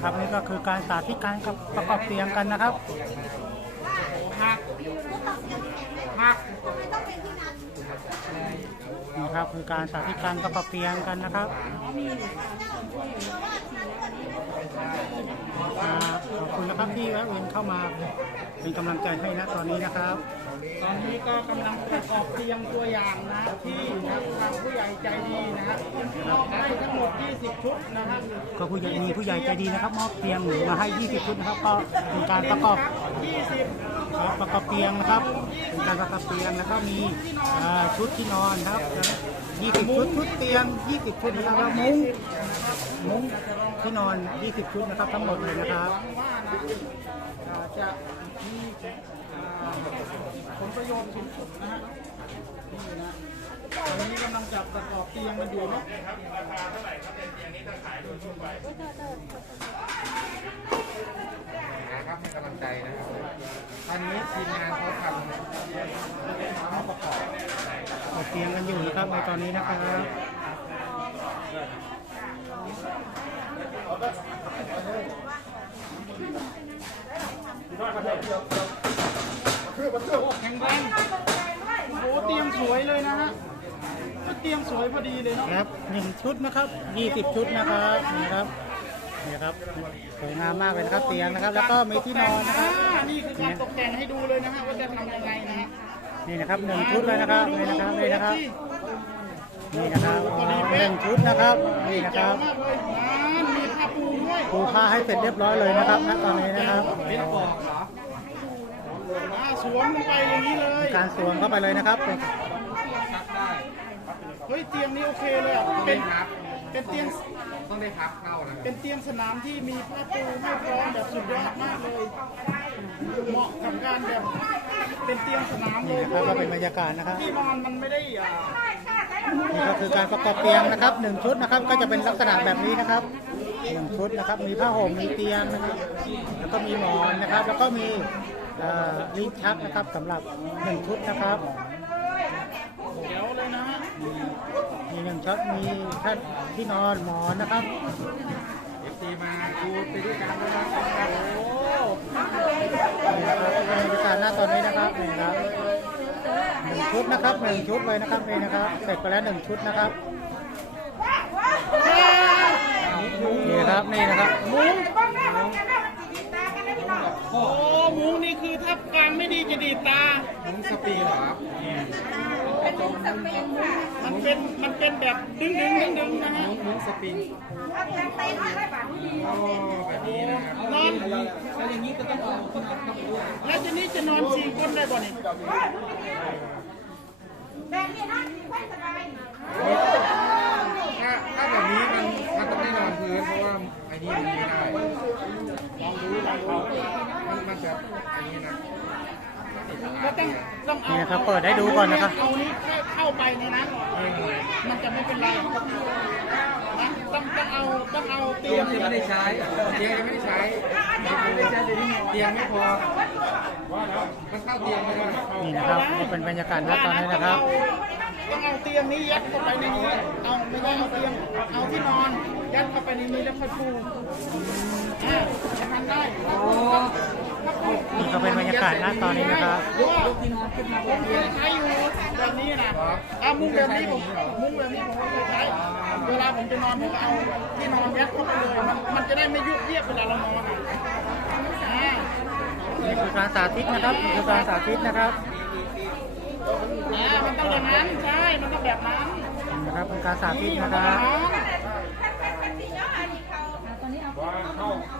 นะครับนี่ก็คือการสาธิตการประกอบเตียงกันนะครับหักหักนี่ครับคือการสาธิตการประกอบเตียงกันนะครับขอบคุณนะครับที่แวะเวียนเข้ามาเป็นกำลังใจให้นะตอนนี้นะครับ ตอนนี้ก็กำลังประกอบเตียงตัวอย่างนะที่นะทางผู้ใหญ่ใจดีนะฮะมอบให้ทั้งหมด 20 ชุดนะครับก็ผู้ใหญ่มีผู้ใหญ่ใจดีนะครับมอบเตียงมาให้ 20 ชุดนะครับ ก็เป็นการประกอบ20ครับประกอบเตียงนะครับเป็นการประกอบเตียงแล้วก็มีอ่าชุดที่นอนครับ20 ชุดชุดเตียง 20 ชุดนะครับแล้วมุ้งมุ้งที่นอน 20 ชุดนะครับทั้งหมดเลยนะครับ ว่านะอ่าจะมี ผลประโยชน์สูงสุดนะฮะนี่นะตอนนี้กำลังจับประกอบเตียงกันอยู่เนาะนะครับให้กำลังใจนะครับตอนนี้ทีมงานเขาทำทำประกอบประกอบเตียงกันอยู่นะครับในตอนนี้นะครับ แข็งแรงโอ้โหเตียงสวยเลยนะฮะเตียงสวยพอดีเลยเนาะครับหนึ่งชุดนะครับ20ชุดนะครับนี่ครับนี่ครับสวยงามมากเลยนะครับเตียงนะครับ แล้วก็มีที่นอนนะครับอ่านี่คือการตกแต่งให้ดูเลยนะฮะว่าจะทำยังไงนะฮะนี่นะครับหนึ่งชุดเลยนะครับนี่นะครับนี่นะครับนี่นะครับหนึ่งชุดนะครับนี่นะคเจ๋รัวบมากเลยอ่ามีผ้าปูด้วย ปูผ้าให้เสร็จเรียบร้อยเลยนะครับณตอนนี้นะครับอ่า สวมลงไปอย่างนี้เลยการสวมเข้าไปเลยนะครับเฮ้ยเตียงนี้โอเคเลยอะเป็นเป็นเตียงต้องได้พับเข้านะครับเป็นเตียงสนามที่มีผ้าปูให้พร้อมแบบสุดยอดมากเลย เหมาะกับการแบบเป็นเตียงสนามเลนี่ยนะครับก็เป็นบรรยากาศนะครับ ที่นอนมันไม่ได้อ่านี่ก็คือการประกอบเตียงนะครับหนึ่งชุดนะครับ ก็จะเป็นลักษณะแบบนี้นะครับหนึ่งชุดนะครับ มีผ้าห่มมีเตียงนะครับ แล้วก็มีหมอนนะครับ แล้วก็มีเอ่อ ลิ้นชักนะครับสำหรับหนึ่งชุดนะครับเดี๋ยวเลยนะฮะมีหนึ่งชุดมีท่านที่นอนหมอนนะครับเอฟซีมาดูไปด้วยกันนะครับโอ้นี่นะครับเป็นบรรยากาศหน้าตอนนี้นะครับนี่ครับหนึ่งชุดนะครับหนึ่งชุดเลยนะครับนี่นะครับเสร็จไปแล้วหนึ่งชุดนะครับนี่นะครับนี่นะครับมุ้งโอ้ มุ้งนี่คือถ้ากลางไม่ดีจะดีตา มุ้งสปริงเหรอครับมันเป็นมันเป็นแบบดึงดึงดึงดึงนะฮะ มุ้งมุ้งสปริงโอ้แบบนี้นะครับนอนแล้วอย่างนี้ก็ต้องเอาแล้วทีนี้จะนอนสี่คนได้บ่เนี่ยถ้าถ้าแบบนี้มันมันต้องได้นอนพื้นเพราะว่าไอ้นี่มันไม่ได้ ลองดูลองเขา มันมันจะอันนี้นะ แล้วต้องต้องเอา นี่นะครับเปิดให้ดูก่อนนะครับเอานี้แค่เข้าไปเนี่ยนะมันจะไม่เป็นไรนะต้องต้องเอาต้องเอาเตียงยังไม่ได้ใช้เตียงยังไม่ได้ใช้ไม่ได้ใช้เตียงไม่พอมันเข้าเตียงไม่ได้นี่นะครับนี่เป็นบรรยากาศณตอนนี้นะครับต้องเอาเตียงนี้ยัดเข้าไปในนี้เอาไม่ใช่เอาเตียงเอาที่นอน ยัดเข้าไปในนี้แล้วค่อยปูอ่าจะทำได้ นี่ก็เป็นบรรยากาศณตอนนี้นะครับยกที่นอนขึ้นมาผมเคยใช้อยู่แบบนี้นะเอามุ้งแบบนี้ผมมุ้งแบบนี้ผมเคยใช้ เวลาผมจะนอนผมก็เอาที่นอนยัดเข้าไปเลยมันมันจะได้ไม่ยุบเยียบเวลาเรานอนอะอ่านี่คือการสาธิตนะครับนี่คือการสาธิตนะครับอ่ามันต้องอย่างนั้นใช่ มันต้องแบบนั้นนี่นะครับเป็นการสาธิตนี่มันะนคต้องรัแบบบ นั้นอ่าต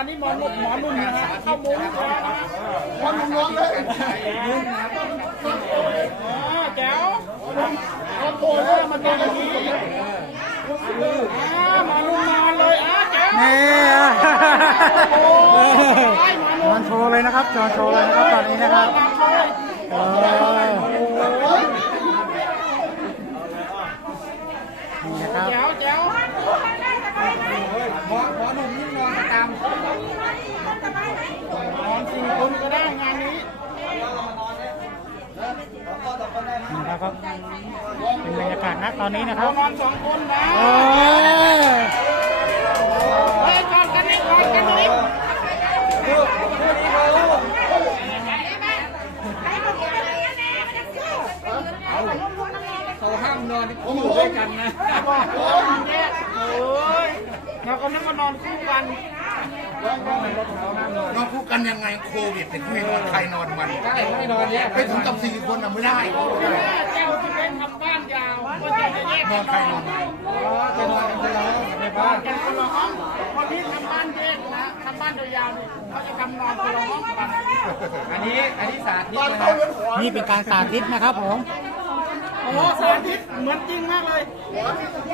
อนนี้หมอนหมดหมอนนุ่มนะฮะเข้ามุ้งนะฮะหมอนนุ่มร้อนเลยอ่าแจ๋วโอ้โหมันเป็นอย่างนี้อ่ามานุ่มนอนเลยอ่าแจ๋วนี่โอ้ยหมานุ่มมันโชว์เลยนะครับจอโชว์เลยนะครับตอนนี้นะครับเออนี่นะครับ แจ๋วแจ๋ว หมอหมอหนุ่มยิ่งนอนตาม นี่นก็ได้งานนี้นี่นะครับเป็นบรรยากาศณตอนนี้นะครับนอนสองคนนะโอ้ยเฮ้ยกอดกันนิดกอดกันนิดเขาห้ามนอนคู่ด้วยกันนะโอ้ยแย่โอ้ยเราก็นึกว่านอนคู่กัน นอนคู่กันยังไงโควิดเนี่ยไม่นอนใครนอนมันได้ไม่นอนแยกไปถึงกับสี่คนน่ะไม่ได้แม่เจ้าที่เป็นทำบ้านยาวก็จะแยกนอนใครนอนมันจะนอนกันคนละห้องในบ้านกันคนละห้องคนที่ทำบ้านแยกนะทำบ้านยาวๆนี่เขาจะทำนอนคนละห้องกันอันนี้อันนี้สาธิตนะครับนี่เป็นการสาธิตนะครับผมโอ้สาธิตเหมือนจริงมากเลย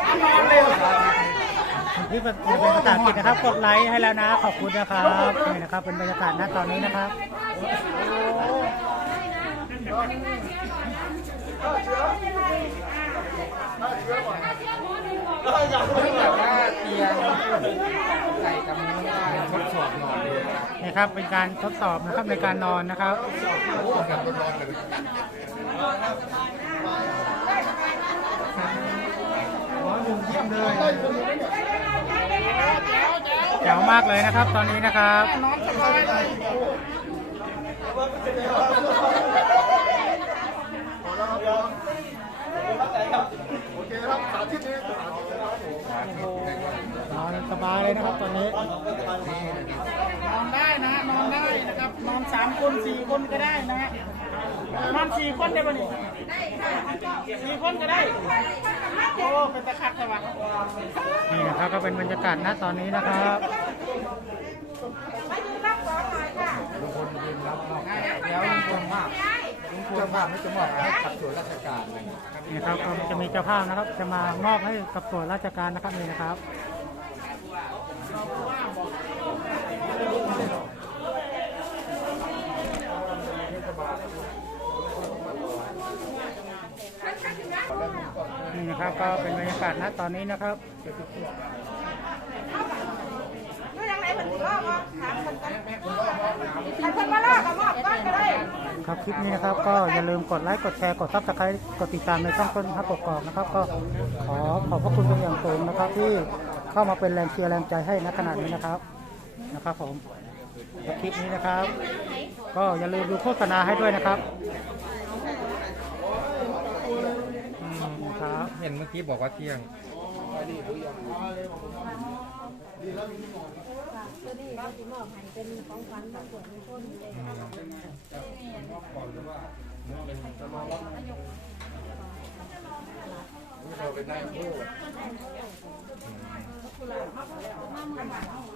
เอานอนเลย ที่เป็นเป็นภาษาอังกฤษนะครับ กดไลค์ให้แล้วนะ ขอบคุณนะครับนี่นะครับ เป็นบรรยากาศณตอนนี้นะครับเตียงใส่กับมุ้งทดสอบนอนเลยนี่ครับ เป็นการทดสอบนะครับในการนอนนะครับเยี่ยมเลย แจ๋วมากเลยนะครับตอนนี้นะครับนอนสบายเลยนะครับตอนนี้นอนได้นะนอนได้นะครับนอนสามคนสี่คนก็ได้นะฮะนอนสี่คนได้ปะนี่สี่คนก็ได้โอ้เป็นตะขัดใช่ปะ นี่นะครับก็เป็นบรรยากาศณตอนนี้นะครับทุกคนยินรับมอบแล้วลุงพลภาพลุงพลภาพไม่จะมอบให้กับส่วนราชการเลยนี่ครับก็จะมีเจ้าภาพนะครับ จะมามอบให้กับส่วนราชการนะครับนี่นะครับ นี่นะครับก็เป็นบรรยากาศณตอนนี้นะครับก็ยังไงเหมือนว่าว่าถามคนกันใครคนมาล่ากับมอบก้อนก็ได้ครับคลิปนี้นะครับก็อย่าลืมกดไลค์กดแชร์กดซับสไครต์กดติดตามในช่องต้นฮักกกอกนะครับ ก็ขอขอบพระคุณเป็นอย่างสูงนะครับ ที่เข้ามาเป็นแรงเชียร์แรงใจให้ณขณะนี้นะครับนะครับผมและคลิปนี้นะครับ ก็อย่าลืมดูโฆษณาให้ด้วยนะครับอืม ครับ เห็นเมื่อกี้บอกว่าเที่ยงเอา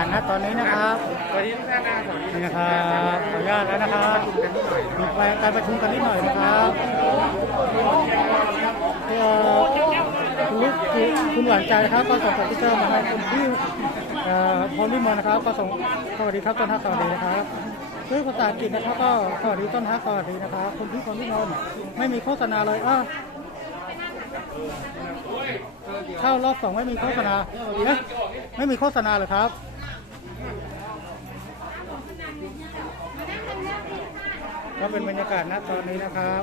ากาศณตอนนี้นะครับสวัสดีทุกท่านนะครับนี่นะครับขออนุญาตแล้วนะครับมีการประชุมกันนิดหน่อยนะครับคุณลูกคุณคุณหวานใจนะครับก็ส่งคอมพิวเตอร์มาให้คุณพี่เอ่อพลวิมลนนะครับก็ส่งสวัสดีครับต้นฮักสวัสดีนะครับด้วยภาษาอังกฤษนะครับก็สวัสดีต้นฮักสวัสดีนะครับคุณพี่พลวิมลไม่มีโฆษณาเลยอ้าวเข้ารอบสองไม่มีโฆษณาเอ๊ะไม่มีโฆษณาเลยครับ ก็เป็นบรรยากาศณตอนนี้นะครับ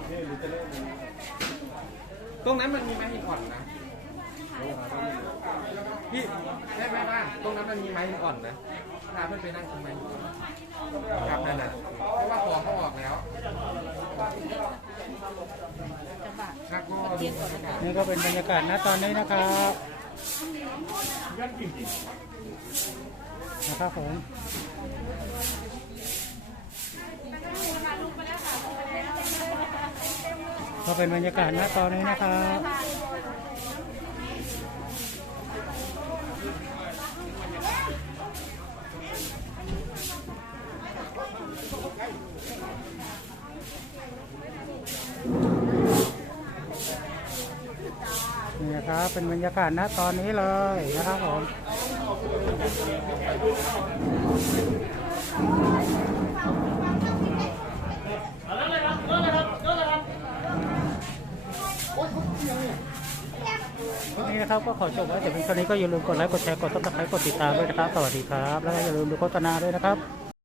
ตรงนั้นมันมีไม้หินอ่อนนะพี่แม่แม่บ้านตรงนั้นมันมีไม้หินอ่อนนะพาเพื่อนไปนั่งตรงไม้หินอ่อนครับนั่นน่ะเพราะว่าของเขาออกแล้วครับก็ดูบรรยากาศนี่ก็เป็นบรรยากาศณตอนนี้นะครับนะครับผม ก็เป็นบรรยากาศณตอนนี้นะครับนี่นะครับเป็นบรรยากาศนะตอนนี้เลยนะครับผม นะครับก็ขอจบไว้แต่เพียงเท่านี้ก็อย่าลืมกดไลค์กดแชร์กดซับสไครต์กดติดตามด้วยนะครับ สวัสดีครับ แล้วก็อย่าลืมดูโฆษณาด้วยนะครับ